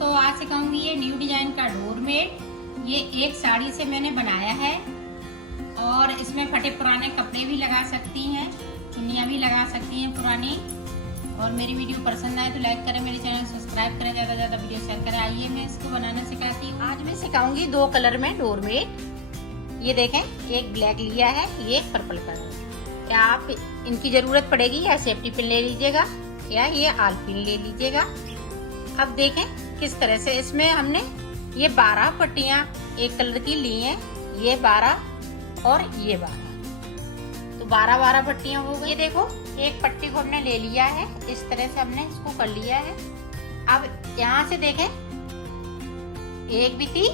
दोस्तों, आज सिखाऊंगी ये न्यू डिजाइन का डोरमेट। ये एक साड़ी से मैंने बनाया है और इसमें फटे पुराने कपड़े भी लगा सकती हैं, चुन्नियाँ भी लगा सकती हैं पुरानी। और मेरी वीडियो पसंद आए तो लाइक करें, मेरे चैनल सब्सक्राइब करें, ज़्यादा से ज़्यादा वीडियो शेयर करें। आइए मैं इसको बनाना सिखाती हूँ। आज मैं सिखाऊंगी 2 कलर में डोरमेट। ये देखें, एक ब्लैक लिया है, ये पर्पल कलर। क्या आप इनकी जरूरत पड़ेगी या सेफ्टी पिन ले लीजिएगा या ये आल पिन ले लीजिएगा। अब देखें किस तरह से इसमें हमने ये 12 पट्टियां एक कलर की ली हैं, ये 12 और ये 12, तो 12 पट्टियां हो गई। ये देखो, एक पट्टी को हमने ले लिया है, इस तरह से हमने इसको कर लिया है। अब यहाँ से देखें, एक बिती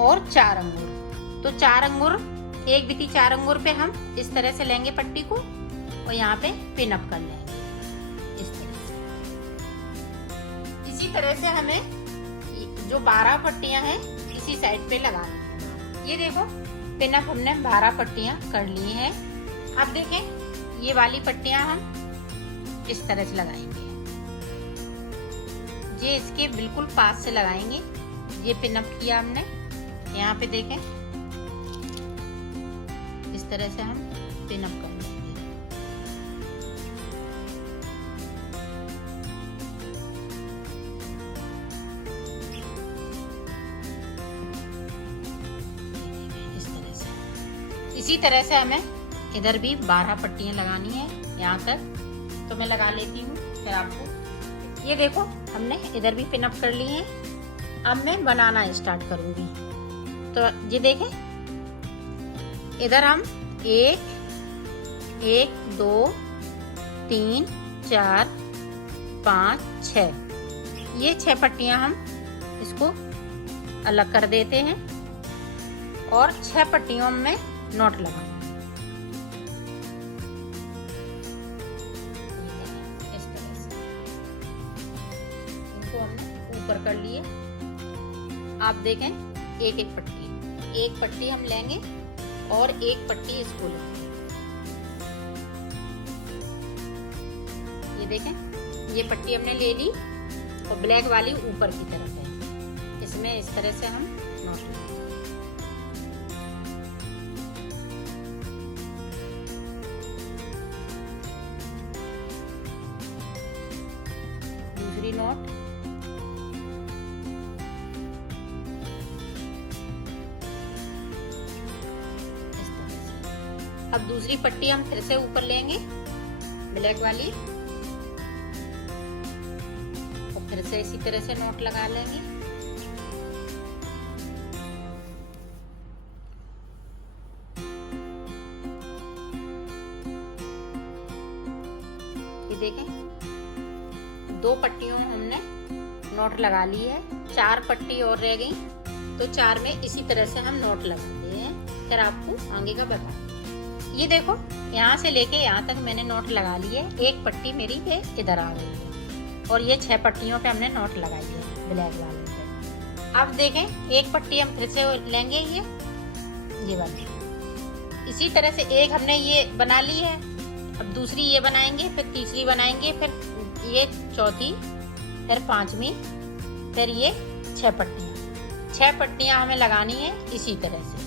और 4 अंगूर, तो 4 अंगूर, एक बिती 4 अंगूर पे हम इस तरह से लेंगे पट्टी को और यहाँ पे पिन अप कर लेंगे इस तरह से। इसी तरह से हमें जो 12 पट्टियां हैं इसी साइड पे लगानी है। ये देखो, पिन अप हमने 12 पट्टियां कर ली हैं। अब देखें, ये वाली पट्टियां हम इस तरह से लगाएंगे, ये इसके बिल्कुल पास से लगाएंगे। ये पिन अप किया हमने, यहाँ पे देखें इस तरह से हम पिन अप कर लेंगे। इसी तरह से हमें इधर भी 12 पट्टियां लगानी है यहाँ तक, तो मैं लगा लेती हूँ फिर आपको। ये देखो, हमने इधर भी पिन अप कर ली है। अब मैं बनाना स्टार्ट करूंगी। तो ये देखें, इधर हम 1 2 3 4 5 6, ये 6 पट्टियां हम इसको अलग कर देते हैं और 6 पट्टियों में नॉट लगा इस तरह से। इनको हमने ऊपर कर लिए। आप देखें, एक पट्टी हम लेंगे और एक पट्टी इसको लेंगे। ये देखें, ये पट्टी हमने ले ली और ब्लैक वाली ऊपर की तरफ है, इसमें इस तरह से हम नॉट लगाएंगे। नॉट इस तरह से। अब दूसरी पट्टी हम फिर से ऊपर लेंगे, ब्लैक वाली, और फिर से इसी तरह से नॉट लगा लेंगे। ये देखें, 2 पट्टियों में हमने नॉट लगा ली है, 4 पट्टी और रह गई, तो 4 में इसी तरह से हम नॉट लगाते हैं। फिर आपको आगे का बता। ये देखो, यहाँ से लेके यहाँ तक मैंने नॉट लगा ली है। एक पट्टी मेरी पे इधर आ गई है और ये 6 पट्टियों पे हमने नॉट लगाई है ब्लैक वाले पे। अब देखें, एक पट्टी हम फिर से लेंगे, ये वाली। इसी तरह से एक हमने ये बना ली है, अब दूसरी ये बनाएंगे, फिर तीसरी बनाएंगे, फिर ये चौथी, फिर 5वीं, फिर ये 6 पट्टियां हमें लगानी है इसी तरह से।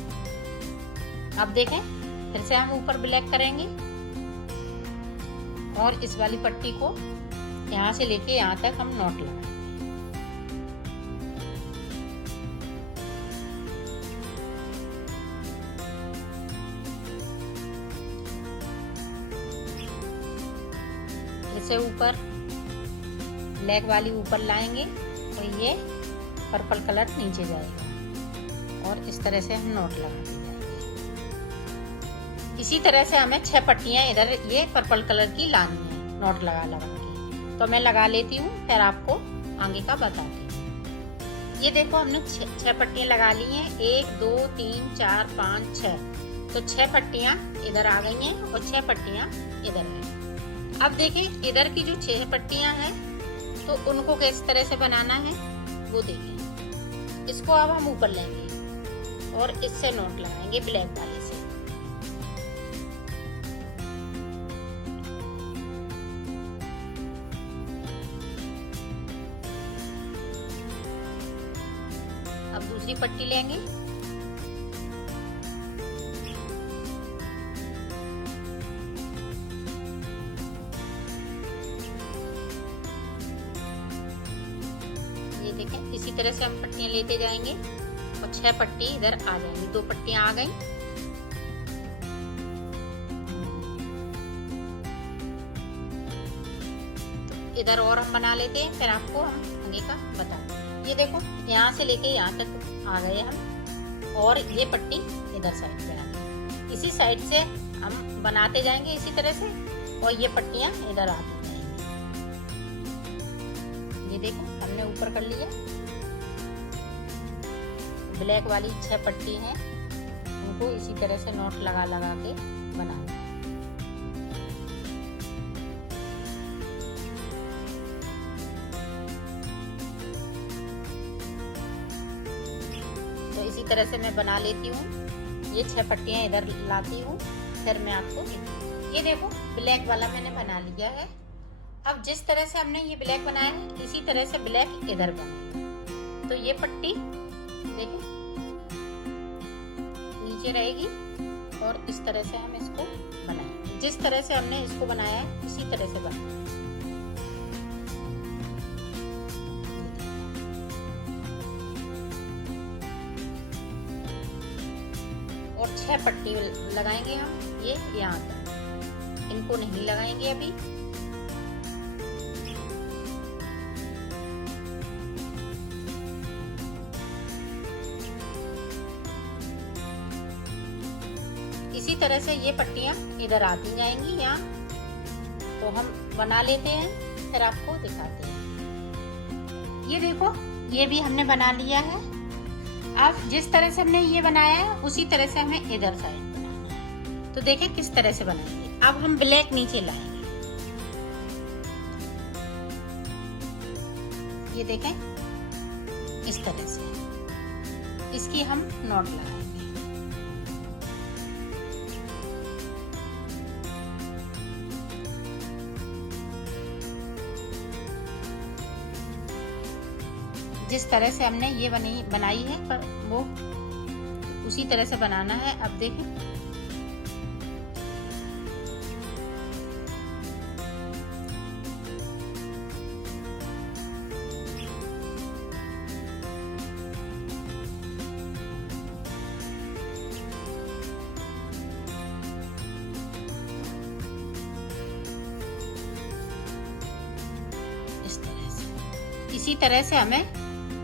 अब देखें, फिर से हम ऊपर ब्लैक करेंगे और इस वाली पट्टी को यहाँ से लेके यहाँ तक हम नॉट लगाएंगे। इसे ऊपर ब्लैक वाली ऊपर लाएंगे और ये पर्पल कलर नीचे जाएगा और इस तरह से हम नॉट लगाते जाएंगे। इसी तरह से हमें 6 पट्टियां इधर ये पर्पल कलर की लानी है, नॉट लगा के। तो मैं लगा लेती हूँ, फिर आपको आगे का बताती हूँ। ये देखो, हमने 6 पट्टियां लगा ली हैं, 1 2 3 4 5 6, तो 6 पट्टियां इधर आ गई हैं और 6 पट्टियां इधर हैं। अब देखें, इधर की जो 6 पट्टियां हैं तो उनको किस तरह से बनाना है वो देखें। इसको अब हम ऊपर लेंगे और इससे नॉट लगाएंगे ब्लैक वाले से। अब दूसरी पट्टी लेंगे। ये देखें, इसी तरह से हम पट्टियां लेते जाएंगे और 6 पट्टी इधर आ जाएंगी। 2 पट्टियां आ गई। तो इधर और हम बना लेते हैं, फिर आपको हम आगे का बताते हैं। ये देखो, यहाँ से लेके यहाँ तक आ गए हम, और ये पट्टी इधर साइड पे आ गई। इसी साइड से हम बनाते जाएंगे इसी तरह से, और ये पट्टियां इधर आती जाएंगी। ये देखो, हमने ऊपर कर लिया। ब्लैक वाली 6 पट्टी हैं, उनको इसी तरह से नॉट लगा लगा के बनाना। तो इसी तरह से मैं बना लेती हूँ। ये 6 पट्टियां इधर लाती हूँ, फिर मैं आपको ये देखो, ब्लैक वाला मैंने बना लिया है। अब जिस तरह से हमने ये ब्लैक बनाया है, इसी तरह से ब्लैक इधर बनेगा। तो ये पट्टी देखिए नीचे रहेगी, और इस तरह से हम इसको बनाएंगे। जिस तरह से हमने इसको बनाया है, इसी तरह से बनाएंगे। और 6 पट्टी लगाएंगे हम, ये यहाँ तक। इनको नहीं लगाएंगे अभी। इसी तरह से ये पट्टियां इधर आती जाएंगी यहाँ। तो हम बना लेते हैं, फिर आपको दिखाते हैं। ये देखो, ये भी हमने बना लिया है। अब जिस तरह से हमने ये बनाया है, उसी तरह से हमें इधर साइड बनाना है। तो देखें किस तरह से बनाएंगे। अब हम ब्लैक नीचे लाएंगे। ये देखें, इस तरह से इसकी हम नॉट लगाएंगे। जिस तरह से हमने ये बनाई है, पर वो उसी तरह से बनाना है। अब देखें, इस तरह से, इसी तरह से हमें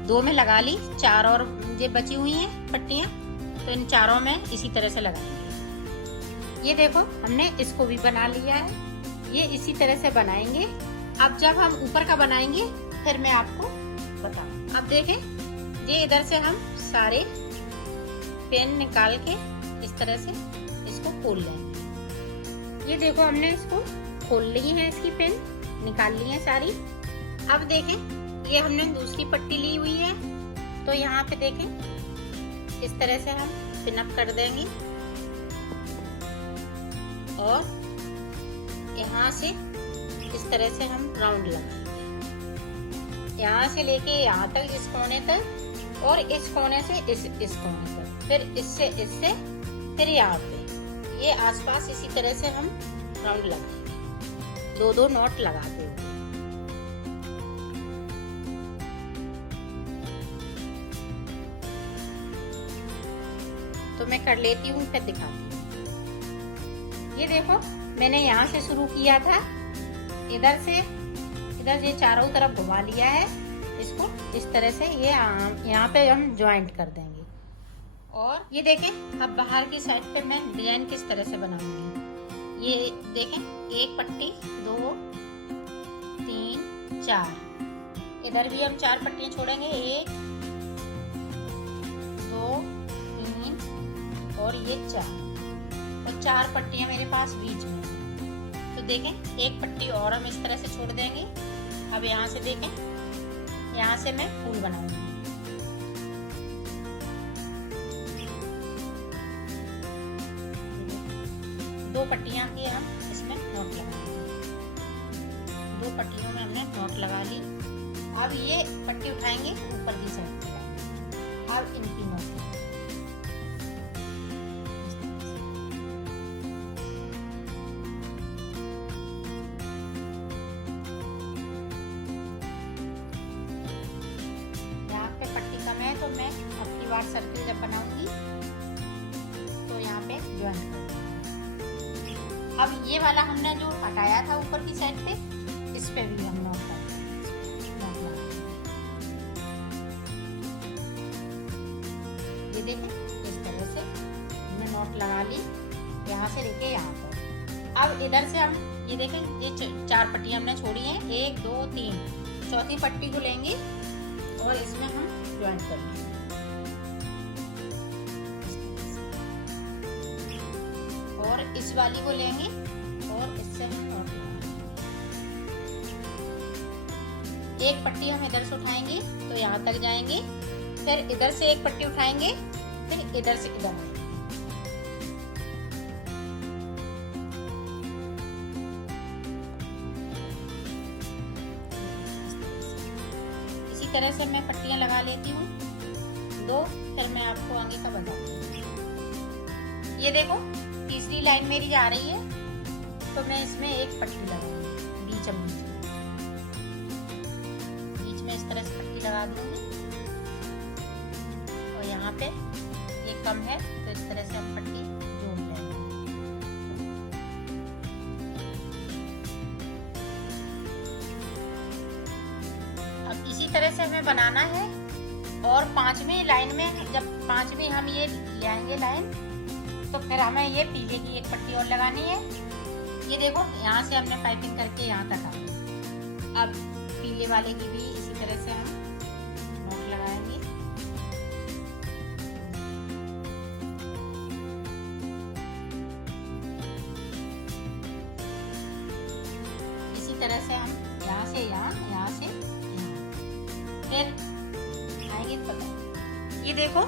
2 में लगा ली, 4 और ये बची हुई हैं पट्टियां, तो इन 4 में इसी तरह से लगाएंगे। ये देखो, हमने इसको भी बना लिया है। ये इसी तरह से बनाएंगे। अब जब हम ऊपर का बनाएंगे, फिर मैं आपको बताऊं। अब देखें, ये इधर से हम सारे पेन निकाल के इस तरह से इसको खोल लेंगे। ये देखो, हमने इसको खोल ली है, इसकी पेन निकाल ली है सारी। अब देखें, ये हमने दूसरी पट्टी ली हुई है, तो यहाँ पे देखें इस तरह से हम पिन अप कर देंगे, और यहाँ से इस तरह से हम राउंड लगाएंगे। यहाँ से लेके यहाँ तक, इस कोने तक, और इस कोने से इस कोने तक, फिर इससे फिर यहाँ पे, ये आसपास इसी तरह से हम राउंड लगाएंगे, 2-2 नॉट लगाते हुए। तो मैं कर लेती हूँ, फिर दिखाती हूँ। ये देखो, मैंने यहाँ से शुरू किया था, इधर से इधर ये चारों तरफ घुमा लिया है इसको। इस तरह से ये यहाँ पे हम ज्वाइंट कर देंगे। और ये देखें, अब बाहर की साइड पे मैं डिजाइन किस तरह से बनाऊंगी। ये देखें, 1 पट्टी, 2, 3, 4। इधर भी हम 4 पट्टियां छोड़ेंगे, 1, 2, 3 और ये 4, और 4 पट्टियां मेरे पास बीच में। तो देखें, 1 पट्टी और हम इस तरह से छोड़ देंगे। अब यहाँ से देखें, यहाँ से मैं फूल बनाऊंगी। दो पट्टियां की हम इसमें नोट लगाएंगे। 2 पट्टियों में हमने नोट लगा ली। अब ये पट्टी उठाएंगे, ऊपर की साइड। अब इनकी नोट यहाँ पे पट्टी कम है तो मैं अब की बार सर्किल जब बनाऊंगी तो यहाँ पे ज्वाइन करूंगी। अब ये वाला हमने जो हटाया था ऊपर की साइड पे, इस पे भी हम नोट ये देखें इस तरह से हमने नोट लगा ली यहाँ से लेके यहाँ पर। अब इधर से हम ये देखें, ये 4 पट्टियाँ हमने छोड़ी हैं, 1 2 3, चौथी पट्टी को लेंगे और इसमें हम ज्वाइन करेंगे। और इस वाली को लेंगे और इससे हम नोट लगाएंगे। एक पट्टी हम इधर से उठाएंगे तो यहाँ तक जाएंगे, फिर इधर से एक पट्टी उठाएंगे, फिर इधर से इधर आएंगे। इसी तरह से मैं पट्टियां लगा लेती हूँ 2, फिर मैं आपको आगे का बताती हूँ। ये देखो तीसरी लाइन मेरी जा रही है तो मैं इसमें एक पट्टी लगाऊंगी बीच में इस तरह से पट्टी लगा दूंगी। और यहाँ पे ये कम है तो इस तरह से हम पट्टी जोड़ लेंगे। अब इसी तरह से हमें बनाना है। और 5वीं लाइन में जब 5वीं हम ये ले आएंगे लाइन, तो फिर हमें ये पीले की एक पट्टी और लगानी है। ये देखो यहाँ से हमने पाइपिंग करके यहाँ तक आ गई। अब पीले वाले की भी इसी तरह से हम नोट लगाएंगे। इसी तरह से हम यहाँ से यहाँ से यहाँ, फिर आएंगे पता। ये देखो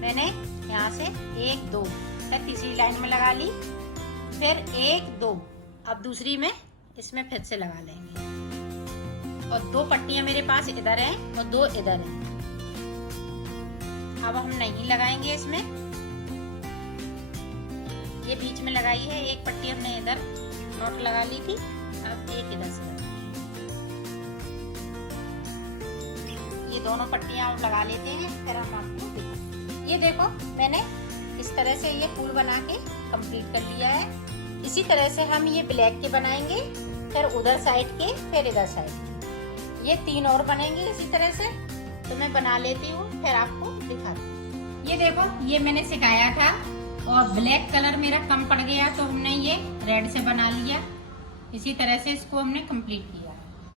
मैंने यहाँ से 1 2 फिर तीसरी लाइन में लगा ली, फिर 1 2, अब दूसरी में इसमें फिर से लगा लेंगे। और 2 पट्टियां मेरे पास इधर हैं और 2 इधर हैं। अब हम नहीं लगाएंगे इसमें, ये बीच में लगाई है, एक पट्टी हमने इधर नोट लगा ली थी, अब एक इधर से लगाएंगे। ये दोनों पट्टियां लगा लेते हैं, फिर हम आपको दिखाएंगे। ये देखो मैंने इस तरह से ये फूल बना के कंप्लीट कर लिया है। इसी तरह से हम ये ब्लैक के बनाएंगे, फिर उधर साइड के, फिर इधर साइड के। ये 3 और बनेंगे इसी तरह से। तो मैं बना लेती हूँ, फिर आपको दिखाती हूँ। ये देखो ये मैंने सिखाया था और ब्लैक कलर मेरा कम पड़ गया तो हमने ये रेड से बना लिया। इसी तरह से इसको हमने कंप्लीट किया।